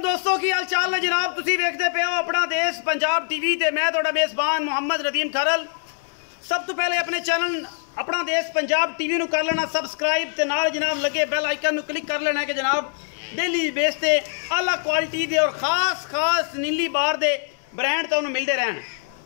वालेकुम दोस्तों की हाल चाल ने जनाब तुसी वेखदे पे हो अपना देश पंजाब टीवी ते मैं तुहाडा मेज़बान मोहम्मद रदीम खरल। सब तो पहले अपने चैनल अपना देश पंजाब टीवी नूं कर लेना सबसक्राइब ते नाल जनाब लगे बैल आइकन नूं क्लिक कर लेना कि जनाब डेली बेस ते आला क्वालिटी दे और खास नीली बार दे ब्रांड तुहानूं मिलते रहन।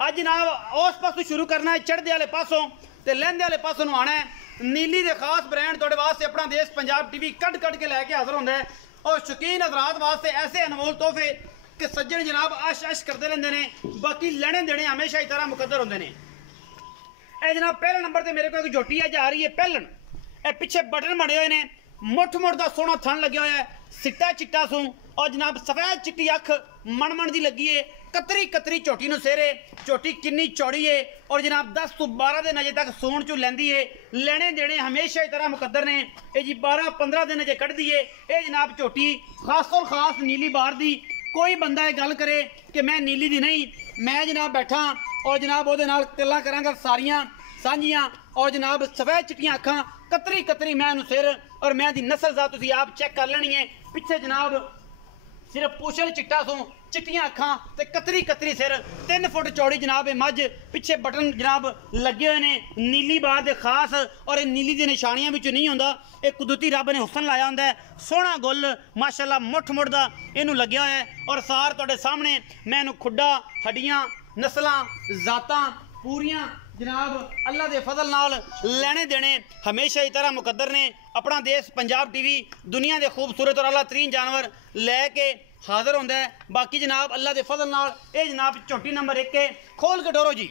अज जनाब उस पासों शुरू करना है चढ़दे वाले पासों ते लैंदे वाले पासों नूं आना है। नीली दे खास ब्रांड तुहाडे वास्ते अपना देश पंजाब टीवी कट के लैके हाज़र होंदा है और शौकीन हजरात वास्ते ऐसे अनमोल तोहफे कि सज्जन जनाब आश करते रहते हैं। बाकी लेने देने हमेशा ही तरह मुकद्दर होंगे ने। ए जनाब पहले नंबर पर मेरे को एक झोटी है जा रही है पहलन। ए पिछे बटन बने हुए हैं, मुठ का सोहना थन लगे हुआ है, सिट्टा चिट्टा सूं और जनाब सफेद चिट्टी अख मन की लगी है। कतरी झोटी नूं सेरे झोटी किन्नी चौड़ी है और जनाब 10 तो 12 दिन अजे तक सूण चू लैंदी है। लेने देने हमेशा ही तरह मुकद्दर ने। ये जी 12-15 दिन अजे कढ़दी है। ये जनाब झोटी खासों खास नीली बार दी। कोई बंदा ये गल करे कि मैं नीली दी नहीं, मैं जनाब बैठा और जनाब वो गल्लां करांगा सारियां सांझियां और जनाब सफेद चिट्टियां अखां कतरी मैं सिर और मैं दी नस्ल दा तुसीं आप चेक कर लेनी है। पिछे जनाब सिर्फ पूछल चिट्टा सूं चिट्टियां अखां ते कतरी सिर 3 फुट चौड़ी जनाब ये मझ पिछे बटन जनाब लगे हुए ने नीली बार दे खास। और ये नीली दी निशानियां विच नहीं होंदा, ये कुदरती रब ने हुसन लाया होंदा है। सोहना गुल माशाअल्लाह मुठ दा इनू लग्या होया है और सार तुहाडे सामने मैं इनू खुड्डा हड्डियां नस्लां जातां पूरियां जनाब अल्लाह के फजल नाल लेने देने हमेशा ही तरह मुकद्दर ने। अपना देश पंजाब टीवी दुनिया के खूबसूरत और अला तरीन जानवर लैके हाज़र होंदा है। बाकी जनाब अल्लाह के फजल नाल ये जनाब झोटी नंबर 1 है। खोल के टोरो जी,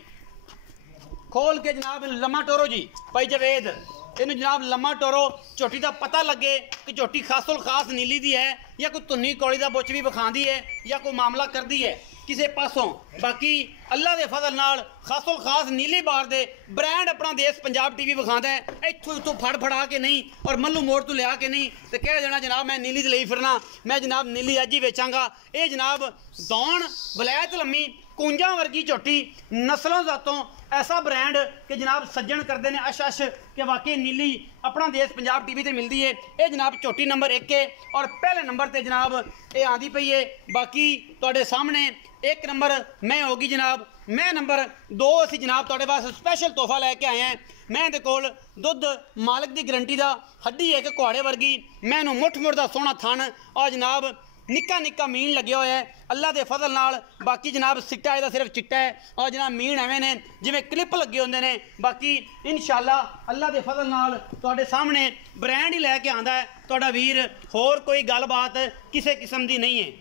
खोल के जनाब लम्मा टोरो जी भाई जवेद इन्हू जनाब लम्मा टोरो। झोटी का पता लगे कि झोटी खासुल खास नीली दी है या कोई धुन्नी कौड़ी का बुच भी विखाती है या कोई मामला करती है किसी पासों। बाकी अल्लाह के फजल नाल खासुल खास नीली बार दे ब्रांड अपना देश पंजाब टीवी विखाता है। इतों फड़ा के नहीं और मल्लू मोड़ तो लिया के नहीं तो कह देना जनाब मैं नीली ले फिरना, मैं जनाब नीली अज ही बेचांगा। ये जनाब दौन वलैत लम्मी कुंजा वर्गी झोटी नस्लों जातों ऐसा ब्रांड कि जनाब सज्जन करते हैं अश कि वाकई नीली अपना देश पंजाब टीवी पर मिलती है। ये जनाब झोटी नंबर 1 है और पहले नंबर पर जनाब ये आँदी पई है। बाकी तुहाडे सामने 1 नंबर मैं होगी जनाब, मैं नंबर 2 असी जनाब तुहाडे वास्ते स्पैशल तोहफा लैके आए हैं। मैं दे कोल दुध मालिक की गरंटी का हड्डी है कि कुहाड़े वर्गी, मैं मुठ का सोहना थन और जनाब निक्का मीन लगे हुआ है अल्लाह के फजल नाल। बाकी जनाब सिट्टा इहदा सिर्फ चिट्टा है और जनाब मीन एवें ने जिवें क्लिप लगे होंदे ने। बाकी इंशाअल्लाह अल्लाह के फजल नाल तुहाडे सामने ब्रांड ही लैके आंदा है तुहाडा वीर, होर कोई गलबात किसी किस्म की नहीं है।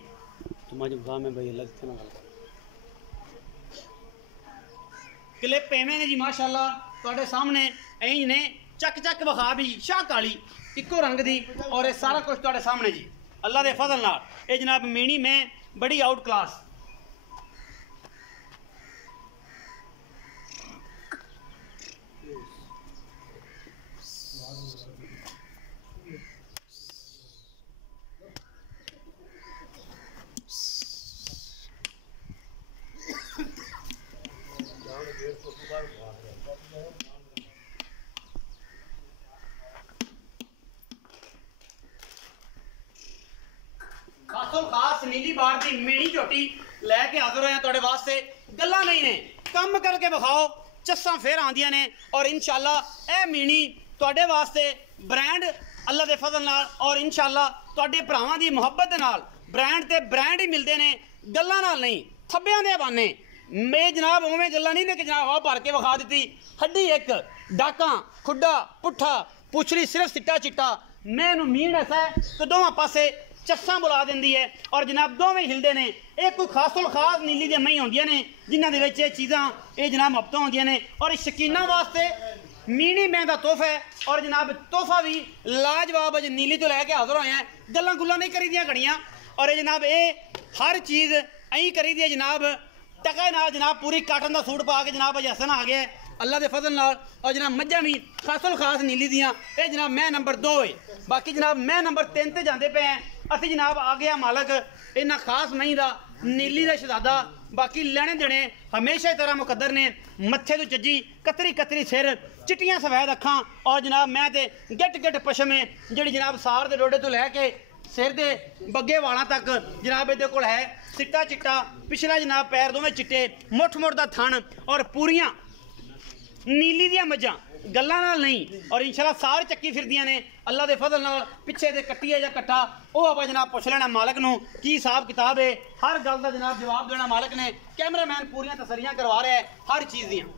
क्लिप एवें ने जी माशाअल्लाह तुहाडे सामने ऐं ने चक विखा भी शाह काली इको रंग दी और ये सारा कुछ तुहाडे सामने जी अल्लाह के फजल नाल। ये जनाब मीनी में बड़ी आउट क्लास। खासों खास नीली बार की मीनी झोटी लैके हाजिर होए तुहाडे वास्ते। गल्लां नहीं ने कम करके विखाओ, चस्सां फिर आंदियां ने और इंशाअल्लाह ए मीनी तुहाडे वास्ते ब्रांड अल्लाह के फजल नाल और इंशाअल्लाह तुहाडे भरावां दी मुहब्बत दे नाल ब्रांड ते ब्रांड ही मिलते हैं। गल्लां नाल नहीं थब्बियां दे बहाने मैं जनाब उवें गल्लां नहीं ने कि जनाब आ भर के विखा दी। हड्डी एक डाकां खुड्डा पुट्ठा पुछली सिर्फ सिट्टा चिट्टा। मैं मीन ऐसा है कि दोवां पासे चस्सां बुला देंदी है और जनाब दोवें हिलदे ने। एक कोई खासुल खास नीली दी मई होंदियां ने जिन्हां दे विच ये चीज़ां ये जनाब हफ्ता होंदियां ने और शकीना वास्ते मीनी मैं का तोहफा है और जनाब तोहफा भी लाजवाब अज नीली तो लैके हाजिर होए हैं। गल्लां गुल्लां नहीं करी दियां घड़ियां और ये जनाब ये हर चीज़ अं करी दी है जनाब टका नाल जनाब पूरी काटन का सूट पा के जनाब अज हसन आ गया है अल्लाह के फजल नाल। और जनाब मज्जां भी खासुल खास नीली दियां ये जनाब मैं नंबर 2 है। बाकी जनाब मैं नंबर 3 ते जाते पे हैं असी जनाब आ गया मालक इन्ना खास मई का नीली का शहजादा। बाकी लेने देने हमेशा ही तरह मुकद्दर ने। मत्थे तो चज्जी कतरी सिर चिट्टियां सफेद अखां और जनाब मैं ते गट पशम है जी जनाब सार के डोडे तो लैके सिर दे बग्गे वालों तक जनाब ये है चिट्टा चिट्टा, पिछला जनाब पैर दोवें चिट्टे, मुठ मुठ दा थन और पूरियां नीली दियां मझां गल्लां नाल नहीं और इंशाल्लाह सार चक्की फिरदियां ने अल्लाह दे फजल नाल। पिछे दे कट्टी है या कट्टा वो आप जनाब पुछ लेना मालक नूं की हिसाब किताब है, हर गल दा जनाब जवाब देना मालक ने। कैमरामैन पूरियां तसल्लियां करवा रहा है हर चीज़ दियां।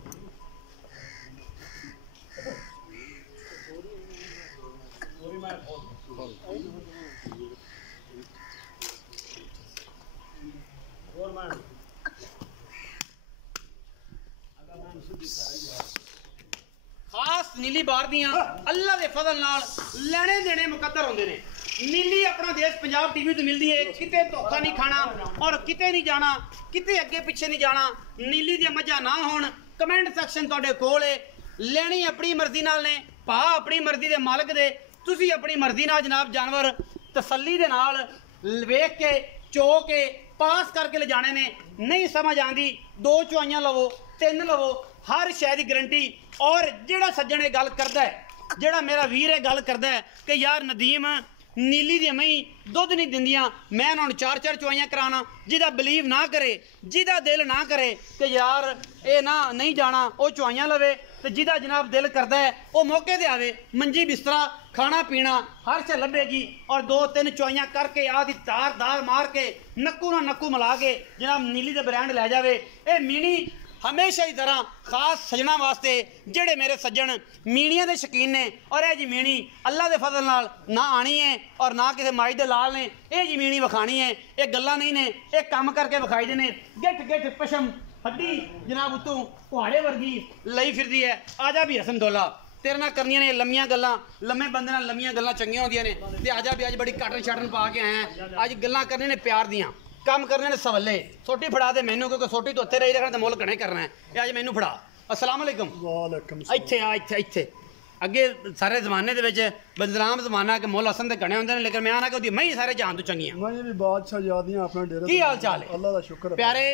खास नीली बार दियां अल्लाह दे फजल नाल लेने देने मुकद्दर होंदे ने। नीली अपना देश पंजाब टीवी तो मिलती है, किते धोखा नहीं खाना और किते नहीं जाना, किते अगे पिछे नहीं जाना। नीली दी मझां ना होण, कमेंट सेक्शन तुहाडे कोल है। लेनी अपनी मर्जी नाल ने, भा अपनी मर्जी दे मालक दे, तुसी अपनी मर्जी नाल जनाब जानवर तसल्ली दे नाल वेख के चो के पास करके ले जाने ने। नहीं समझ आंदी 2 चुआइयां लवो 3 लवो, हर शय दी गारंटी। और जेड़ा सज्जन ये गल करदा है, जेड़ा मेरा वीर है गल करदा है कि यार नदीम नीली दी मई दुध नहीं दिंदियां, मैं उन्होंने 4-4 चुआइयां कराना। जिदा बिलीव ना करे, जिदा दिल ना करे कि यार ये ना नहीं जाना, वो चुआइयां लवे। तो जिदा जनाब दिल करदा है वो मौके ते आवे, मंजी बिस्तरा खाना पीना हर शय लभेगी। और 2-3 चुआइयां करके आदि तार दार मार के नक्कू ना नक्कू मिला के जनाब नीली दे ब्रांड लै जावे। ये मीनी हमेशा ही तरह खास सजना वास्ते जेड़े मेरे सज्जन मीणियां दे शकीन ने। और यह जी मीणी अल्लाह दे फजल नाल ना आनी है और ना किसी माई दे लाल ने यह जी मीणी विखानी है। ये गल्लां नहीं ने, ये काम करके विखाई दे ने। गिठ गिठ पशम हड्डी जनाब उत्तों कुहाड़े वर्गी लई फिरदी है। आजा भी हसन दौला तेरे नाल करनियां ने लम्मियां गल्लां, लम्मे बंदे नाल लम्मियां गल्लां चंगियां होंदियां ने। ते आजा भी अज बड़ी काटन शाटन पा के आए हैं, अज गल्लां करने ने प्यार दियां, काम करने ने सवले। सोटी फड़ा दे मैनू, क्योंकि सोटी तो उत्थे रही रखना तो मुल घने करना है। ये अज मैनू फड़ा। अस्सलाम वालेकुम। वालेकुम इत्थे आ इत्थे इत्थे अगे सारे जमाने दे विच बदनाम जमाना कि मुल हसन दे घने होंदे ने, लेकिन मैं आना कि ओदी मई सारे जान तो चंगियां। मैं भी बादशाह यादियां अपना डेरे। की हाल चाल है? अल्लाह दा शुक्र है प्यारे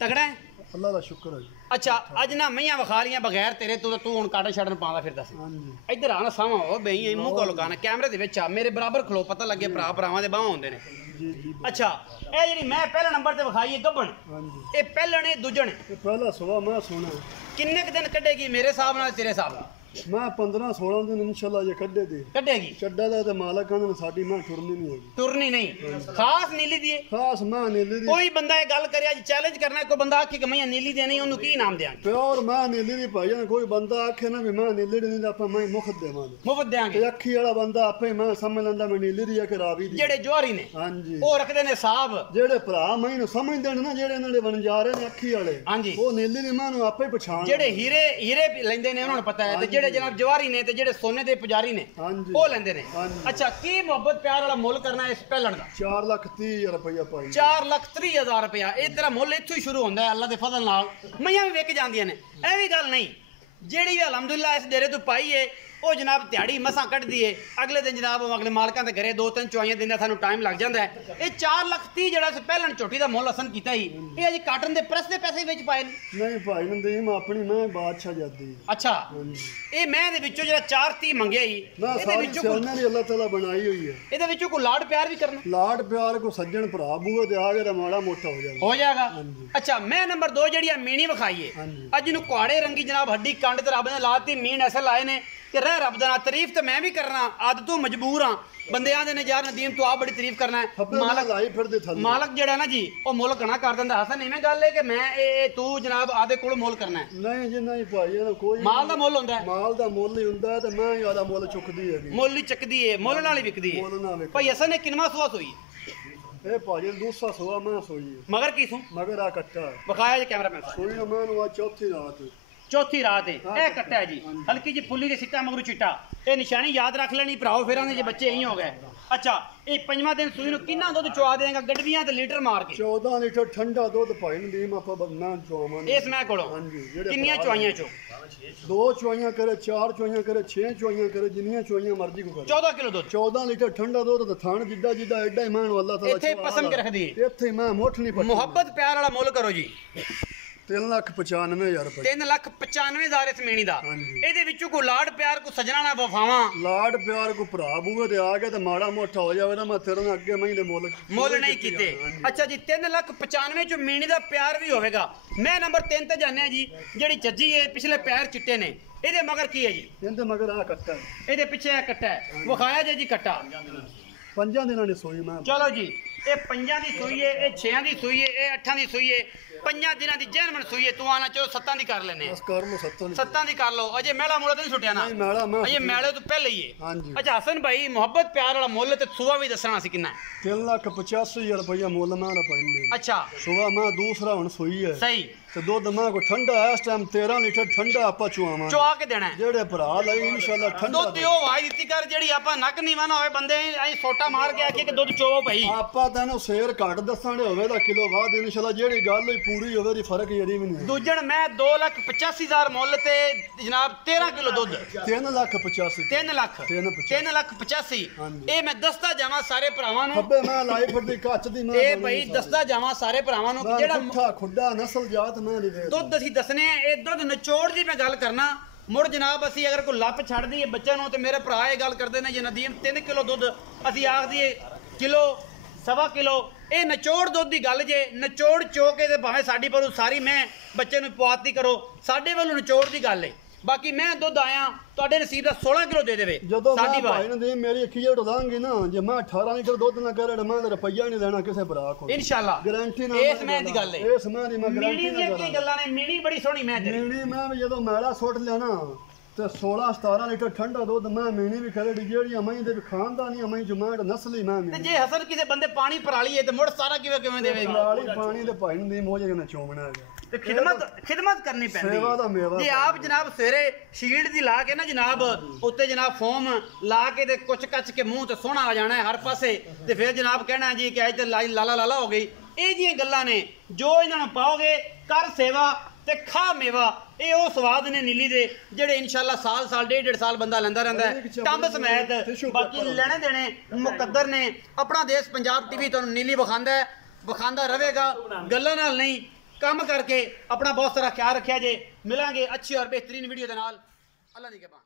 तगड़ा है। अल्लाह दा शुक्र है जी। अच्छा अज ना मईयां विखा लियां बगैर तेरे तो तू हुण काटन शाटन पांदा फिरदा सी। हां जी इधर आना सावा हो बई मूंह को लगाना कैमरे दे विच आ, मेरे बराबर खलो, पता लगे भरा भरावां दे बाह होंदे ने। जी जी। अच्छा ए जेड़ी मैं पहले नंबर ते विखाई है गब्बन, हां जी। ये पहलण है दूजण है। ये पहला सुबह मैं सोना किन्ने क दिन कड्डेगी मेरे हिसाब नाल तेरे हिसाब नाल? मैं 15-16 दिन इंशाल्लाह ये कड्डे दे कड्डेगी। चड्डा दा ते मालक कहंदे साडी मां टुरनी नहीं होगी। तुरनी नहीं, खास नीली दी है। खास मां नीली दी। कोई बंदा ये गल करे अज चैलेंज करना है, कोई बंदा आखे कि मैं नीली देनी, ओनू की इनाम देंगे? प्योर मां नीली दी भाई जान। कोई बंदा आखे ना भी मां नीली दी नहीं आपा मैं मुफ्त देवांगे, मुफ्त देंगे। ते अखी वाला बंदा आपे मां समझ लंदा मैं नीली दी है कि रावी दी। जेड़े जोहरी ने हां जी वो रखदे ने साहब, जेड़े भरा मैनू समझदे ने ना, जेड़े इन्हां दे वनजारे ने अखी वाले, हां जी, वो नीली दी मां नू आपे पहचान। जेड़े हीरे हीरे लेंदे ने उन्होंने पता है, ते जेड़े जनाब जवारी ने ते जेड़े सोने दे पुजारी ने हां जी वो लेंदे ने। हां जी। अच्छा की मोहब्बत प्यार वाला मुल करना है इस पहलण दा? 4,30,000 रुपया पाई। 4,30,000 रुपया। ये तेरा मुल इत्थों ही शुरू होंदा है अल्लाह दे फजल नाल। मईयां भी विक जांदियां ने, ऐ भी गल नहीं। जेड़ी भी अलहमदुलिल्लाह इस डेरे तो पाई है वो जनाब दिहाड़ी मसां कट दी है, अगले दिन जनाब अगले मालकां दे घरे 2-3 चुआइयां दिन सानू टाइम लग जाता है। ये 4,30,000 जेड़ा से पहलन झोटी दा मुल हसन कीता ही, ये अज काटन दे प्रेस दे पैसे विच पाए ने। नहीं भाई नदीम अपनी मैं बादशाह जादी। अच्छा हां जी। ये मैं दे विचों जेड़ा 4,30,000 मंगया ही, मैं ਇਹਦੇ सारी ਵਿੱਚੋਂ सियाने दी अल्लाह ताला बनाई हुई है। ਇਹਦੇ ਵਿੱਚੋਂ ਕੋਈ ਲਾਡ ਪਿਆਰ ਵੀ ਕਰਨਾ लाड प्यार को सज्जन भरा बूए ते आ गए तो माड़ा मोटा हो जाएगा। ਹੋ ਜਾਏਗਾ। हां जी। अच्छा मैं नंबर 2 ਜਿਹੜੀ ਆ ਮੀਣੀ ਵਿਖਾਈ हां ਹੈ, जी। ਅੱਜ ਨੂੰ ਕੁਆੜੇ ਰੰਗੀ ਜਨਾਬ हड्डी कंड ਤੇ ਰੱਬ ਨੇ ਲਾਤੀ ਮੀਣ ਐਸੇ ਲਾਏ ਨੇ कि रह रब दा तारीफ तो मैं भी करना, आद तो मजबूर हाँ। बंदे आंदे ने यार नदीम तू आप बड़ी तारीफ करना है। मालक लाई फिर दे थल्ले। मालक जेड़ा ना जी वो मुल घना कर दिंदा। हसन इवें गल है कि मैं ए तू जनाब आदे कोल मुल करना है? नहीं जी नहीं भाई ना कोई माल दा मुल हुंदा है। माल दा मुल ही हुंदा है ते मैं ज्यादा मुल चुकदी है। मुल ही चकदी है, मुल नाल ही विकदी है। मुल ना विक भाई हसन ने किनवा सुआ सोई ए भाई दूसरा सोआ मैं सोई मगर की सू मगर आ कट्टा बखाया जी कैमरामैन साहब। सोई ना मैं नु चौथी रात चौथी रात है ए कट्टा है जी, हल्की जी फुल्ली दे सिट्टा मगरू चिट्टा। ये निशानी याद रख लेनी भराओ, फिर आंदे जे बच्चे यही हो गए। अच्छा ये 5वां दिन सूई नु किन्ना दुध चवा देगा गड्डियां ते लीटर मार के? 14 लीटर ठंडा दूध भाई नदीम आपा बन्ना चवावां इस मैं कोलों। हां जी। जेड़े किन्नियां चवाइयां चो? 2 चुआइयां करे, 4 चुआइयां करे, 6 चुआइयां करे, जिन्नियां चुआइयां मर्जी को करे। 14 किलो दूध 14 लीटर ठंडा दूध ते थान जिड्डा जिड्डा एडा ही मैं अल्लाह ताला इत्थे पसंद के रख दी। इत्थे मैं मुठ नहीं पट्टी। मोहब्बत प्यार वाला मुल करो जी। 3,95,000 रुपए 3,95,000 ਇਸ ਮੇਣੀ ਦਾ। ਹਾਂਜੀ। ਇਹਦੇ ਵਿੱਚੋਂ ਕੋਈ ਲਾਡ ਪਿਆਰ ਕੋਈ ਸਜਣਾ ਨਾ ਵਫਾਵਾਂ ਲਾਡ ਪਿਆਰ ਕੋ ਭਰਾ ਬੂਹੇ ਤੇ ਆ ਗਿਆ ਤੇ ਮਾੜਾ ਮੋਟਾ ਹੋ ਜਾਵੇ ਤਾਂ ਮੈਂ ਤੇਰੇ ਨਾਲ ਅੱਗੇ ਮਹੀਨੇ ਮੁੱਲ ਨਹੀਂ ਕੀਤੇ। ਅੱਛਾ ਜੀ 3,95,000 ਚ ਮੇਣੀ ਦਾ ਪਿਆਰ ਵੀ ਹੋਵੇਗਾ। ਮੈਂ ਨੰਬਰ 3 ਤੇ ਜਾਣਿਆ ਜੀ, ਜਿਹੜੀ ਜੱਜੀ ਹੈ ਪਿਛਲੇ ਪੈਰ ਚਿੱਟੇ ਨੇ, ਇਹਦੇ ਮਗਰ ਕੀ ਹੈ ਜੀ? ਇਹਦੇ ਮਗਰ ਆ ਕੱਟਾ ਇਹਦੇ ਪਿੱਛੇ ਇਹ ਕੱਟਾ ਹੈ, ਵਿਖਾਇਆ ਜੇ ਜੀ ਕੱਟਾ। 5 ਦਿਨਾਂ ਦੀ ਸੋਈ ਮੈਂ। ਚਲੋ ਜੀ, ਇਹ 5 ਦੀ ਸੂਈ ਹੈ, ਇਹ 6 ਦੀ ਸੂਈ ਹੈ, ਇਹ 8 ਦੀ ਸੂਈ ਹੈ, 5 ਦਿਨਾਂ ਦੀ ਜੈਨਮਨ ਸੂਈ ਹੈ। ਤੂੰ ਆਣਾ ਚਲੋ 7 ਦੀ ਕਰ ਲੈਨੇ ਆ। ਬਸ ਕਰ ਲੋ 7 7 ਦੀ ਕਰ ਲਓ। ਅਜੇ ਮੈਲਾ ਮੋਲਾ ਤਾਂ ਨਹੀਂ ਛੁੱਟਿਆ ਨਾ? ਨਹੀਂ ਮੈਲਾ ਮੈਂ ਅਜੇ ਮੈਲੇ ਤੋਂ ਪਹਿਲੇ ਹੀ ਹੈ। ਹਾਂਜੀ। ਅੱਛਾ ਹਸਨ ਭਾਈ, ਮੁਹੱਬਤ ਪਿਆਰ ਵਾਲਾ ਮੁੱਲ ਤੇ ਸੂਆ ਵੀ ਦੱਸਣਾ ਸੀ ਕਿੰਨਾ ਹੈ? 3,85,000 ਰੁਪਇਆ ਮੁੱਲ ਮੈਂ ਦਾ ਪੈਂਦੇ। ਅੱਛਾ ਸੁਬਾ ਮੈਂ ਦੂਸਰਾ ਹੁਣ ਸੋਈ ਹੈ ਸਹੀ। ਤੇ ਦੁੱਧ ਮੈਂ ਕੋ ਠੰਡਾ ਇਸ ਟਾਈਮ 13 ਲੀਟਰ ਠੰਡਾ ਆਪਾਂ ਚੁਆਵਾਂ ਚੁਆ ਕੇ ਦੇਣਾ ਹੈ। ਜਿਹੜੇ ਭਰਾ ਲਈ ਇਨਸ਼ਾਅੱਲਾ ਠੰਡਾ ਦੁੱਧ ਉਹ ਵਾਈ ਦਿੱਤੀ ਕਰ ਜਿਹੜੀ ਆਪਾਂ ਨੱਕ ਨੀਵਾ ਨਾ ਹੋਵੇ ਬੰਦੇ ਐਂ ਸੋਟਾ ਮਾਰ ਕੇ ਆਖੇ ਕਿ ਦੁੱਧ ਚੋਵੋ ਭਾਈ। ਆਪਾਂ ਤੈਨੂੰ ਸ਼ੇਰ ਘੱਟ ਦੱਸਾਂਗੇ ਹੋਵੇ ਤਾਂ ਕਿਲੋ ਬਾਅਦ ਇਨਸ਼ਾਅੱਲਾ ਜਿਹੜੀ ਗੱਲ ਹੋਈ ਪੂਰੀ ਹੋਵੇ ਦੀ ਫਰਕ ਯਰੀ ਵੀ ਨਹੀਂ। ਦੂਜਣ ਮੈਂ 2,85,000 ਮੁੱਲ ਤੇ ਜਨਾਬ 13 ਕਿਲੋ ਦੁੱਧ 3,85,000 3 ਲੱਖ 3,85,000 ਹਾਂਜੀ। ਇਹ ਮੈਂ ਦੱਸਦਾ ਜਾਵਾਂ ਸਾਰੇ ਭਰਾਵਾਂ ਨੂੰ। ਖੱਬੇ ਮੈਂ ਲਾਈ ਫਿਰਦੀ ਕੱਚ ਦੀ ਮੈਂ ਇਹ ਭਾਈ ਦੱਸਦਾ ਜਾਵਾਂ ਸਾਰੇ ਭਰਾਵਾਂ ਨੂੰ ਕਿ ਜਿਹੜਾ ਜਿਹੜਾ ਖੁੱਡਾ ਨਸਲ ਜਾਤ ਮੈਂ ਨਹੀਂ ਵੇਚਦਾ। ਦੁੱਧ ਅਸੀਂ ਦੱਸਨੇ ਆ, ਇਹ ਦੁੱਧ ਨਿਚੋੜ ਦੀ ਮੈਂ ਗੱਲ ਕਰਨਾ। ਮੁੜ ਜਨਾਬ ਅਸੀਂ ਅਗਰ ਕੋਈ ਲੱਪ ਛੱਡ ਦਈਏ ਬੱਚਿਆਂ ਨੂੰ ਤੇ ਮੇਰੇ ਭਰਾ ਇਹ ਗੱਲ ਕਰਦੇ ਨੇ ਜੀ ਨਦੀਮ 3 ਕਿਲੋ ਦੁੱਧ ਅਸੀਂ ਆਖ ਦਈਏ ਕਿਲੋ ਸਵਾ ਕਿਲੋ, ਇਹ ਨਿਚੋੜ ਦੁੱਧ ਦੀ ਗੱਲ ਜੇ। ਨਿਚੋੜ ਚੋ ਕੇ ਤੇ ਭਾਵੇਂ ਸਾਡੀ ਪਰ ਸਾਰੀ ਮੈਂ ਬੱਚੇ ਨੂੰ ਪਵਾਤੀ ਕਰੋ, ਸਾਡੇ ਵੱਲੋਂ ਨਿਚੋੜ ਦੀ ਗੱਲ ਏ। ਬਾਕੀ ਮੈਂ ਦੁੱਧ ਆਇਆ ਤੁਹਾਡੇ ਨਸੀਬ ਦਾ 16 ਕਿਲੋ ਦੇ ਦੇਵੇ ਜਦੋਂ ਸਾਡੀ ਮੈਂ ਭਾਈ ਬਾਤ ਨੇ ਮੇਰੀ ਅੱਖੀ ਜੜ ਦਾਂਗੀ ਨਾ, ਜੇ ਮੈਂ 18 ਲੀਟਰ ਦੁੱਧ ਨਾ ਕਰੇ ਮੈਂ ਤਾਂ ਰੁਪਈਆ ਨਹੀਂ ਦੇਣਾ ਕਿਸੇ ਭਰਾ ਕੋਲ ਇਨਸ਼ਾਅੱਲਾ। ਗਾਰੰਟੀ ਨਾਲ ਇਸ ਮੈਂ ਦੀ ਗੱਲ ਏ। ਇਸ ਮੈਂ ਦੀ ਮੈਂ ਗਾਰੰਟੀ ਮੀਣੀ ਦੀਆਂ ਕੀ ਗੱਲਾਂ ਨੇ? ਮੀਣੀ ਬੜੀ ਸੋਹਣੀ ਮੈਂ ਤੇਰੀ। ਮੀਣੀ ਮੈਂ ਵੀ ਜਦੋਂ ਮੈਲਾ ਸੁੱਟ ਲਿਆ ਨਾ ਤੇ 16-17 ਲੀਟਰ ਠੰਡਾ ਦੁੱਧ ਮੈਂ ਮੀਣੀ ਵੀ ਖੜੇ ਜਿਹੜੀ ਅਮਈ ਦੇ ਵੀ ਖਾਨਦਾਨੀ ਅਮਈ ਜਮਾੜ ਨਸਲੀ ਮੈਂ ਤੇ ਮੀਣੀ ਜੇ ਹਸਨ ਕਿਸੇ ਬੰਦੇ ਪਾਣੀ ਭਰਾ ਲਈਏ ਤੇ ਮੁੜ ਸਾਰਾ ਕਿਵੇਂ ਦੇਵੇਗੀ? ਨਾਲੀ ਪਾਣੀ ਦੇ ਭਾਈ ਨੂੰ ਦੀ ਮੋਜੇ ਜਨਾ ਚੋਮਣਾ ਹੈਗਾ ਤੇ ਖਿਦਮਤ ਕਰਨੀ ਪੈਂਦੀ ਸੇਵਾ ਦਾ ਮੇਵਾ ਜੇ ਆਪ ਜਨਾਬ ਸਵੇਰੇ ਸ਼ੀਲਡ ਦੀ ਲਾ ਕੇ ਨਾ ਜਨਾਬ ਉੱਤੇ ਜਨਾਬ ਫੋਮ ਲਾ ਕੇ ਤੇ ਕੁਚ ਕੱਚ ਕੇ ਮੂੰਹ ਤੇ ਸੋਹਣਾ ਆ ਜਾਣਾ ਹੈ ਹਰ ਪਾਸੇ, ਤੇ ਫਿਰ ਜਨਾਬ ਕਹਿਣਾ ਜੀ ਕਿ ਅੱਜ ਤੇ ਲਾਲਾ ਹੋ ਗਈ। ਇਹ ਜੀਆਂ ਗੱਲਾਂ ਨੇ ਜੋ ਇਹਨਾਂ ਨੂੰ ਪਾਓਗੇ ਕਰ ਸੇਵਾ ਤੇ ਖਾ ਮੇਵਾ। ਇਹ ਉਹ ਸਵਾਦ ਨੇ ਨੀਲੀ ਦੇ ਜਿਹੜੇ ਇਨਸ਼ਾਅੱਲਾ ਸਾਲ ਡੇਢ ਸਾਲ ਬੰਦਾ ਲੈਂਦਾ ਰਹਿੰਦਾ ਹੈ ਟੰਬ ਸਮੇਤ। ਬਾਕੀ ਲੈਣੇ ਦੇਣੇ ਮੁਕੱਦਰ ਨੇ। ਆਪਣਾ ਦੇਸ਼ ਪੰਜਾਬ ਟੀਵੀ ਤੁਹਾਨੂੰ ਨੀਲੀ ਵਿਖਾਉਂਦਾ ਰਹੇਗਾ, ਗੱਲਾਂ ਨਾਲ ਨਹੀਂ ਕੰਮ ਕਰਕੇ। ਆਪਣਾ ਬਹੁਤ ਸਾਰਾ ਖਿਆਲ ਰੱਖਿਆ ਜੇ। ਮਿਲਾਂਗੇ ਅੱਛੀ ਔਰ ਬਿਹਤਰੀਨ ਵੀਡੀਓ ਦੇ ਨਾਲ। ਅੱਲਾ ਦੀ ਕਿਰਪਾ।